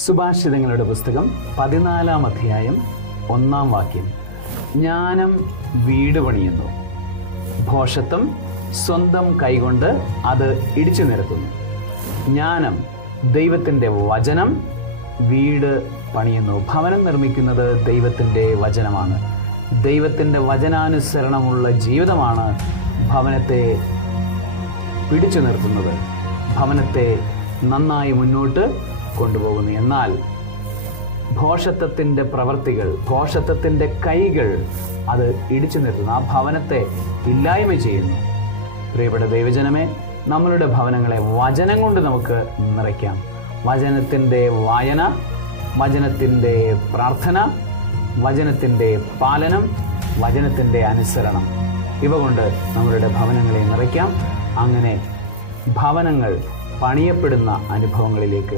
സുഭാഷിതങ്ങളുടെ പുസ്തകം 14-ാം അധ്യായം 1-ാം വാക്യം. ജ്ഞാനം വീട് പണിയുന്നു, ഭോഷത്വം സ്വന്തം കൈകൊണ്ട് അത് ഇടിച്ചു നിരത്തുന്നു. ജ്ഞാനം, ദൈവത്തിൻ്റെ വചനം വീട് പണിയുന്നു. ഭവനം നിർമ്മിക്കുന്നത് ദൈവത്തിൻ്റെ വചനമാണ്. ദൈവത്തിൻ്റെ വചനാനുസരണമുള്ള ജീവിതമാണ് ഭവനത്തെ പിടിച്ചു നിർത്തുന്നത്, ഭവനത്തെ നന്നായി മുന്നോട്ട് കൊണ്ടുപോകുന്നു. എന്നാൽ ഭോഷത്വത്തിൻ്റെ പ്രവർത്തികൾ, ഭോഷത്വത്തിൻ്റെ കൈകൾ അത് ഇടിച്ചു നിർത്തുന്നു, ആ ഭവനത്തെ ഇല്ലായ്മ ചെയ്യുന്നു. പ്രിയപ്പെട്ട ദൈവജനമേ, നമ്മളുടെ ഭവനങ്ങളെ വചനം കൊണ്ട് നമുക്ക് നിറയ്ക്കാം. വചനത്തിൻ്റെ വായന, വചനത്തിൻ്റെ പ്രാർത്ഥന, വചനത്തിൻ്റെ പാലനം, വചനത്തിൻ്റെ അനുസരണം, ഇവ കൊണ്ട് നമ്മളുടെ ഭവനങ്ങളെ നിറയ്ക്കാം. അങ്ങനെ ഭവനങ്ങൾ പണിയപ്പെടുന്ന അനുഭവങ്ങളിലേക്ക്,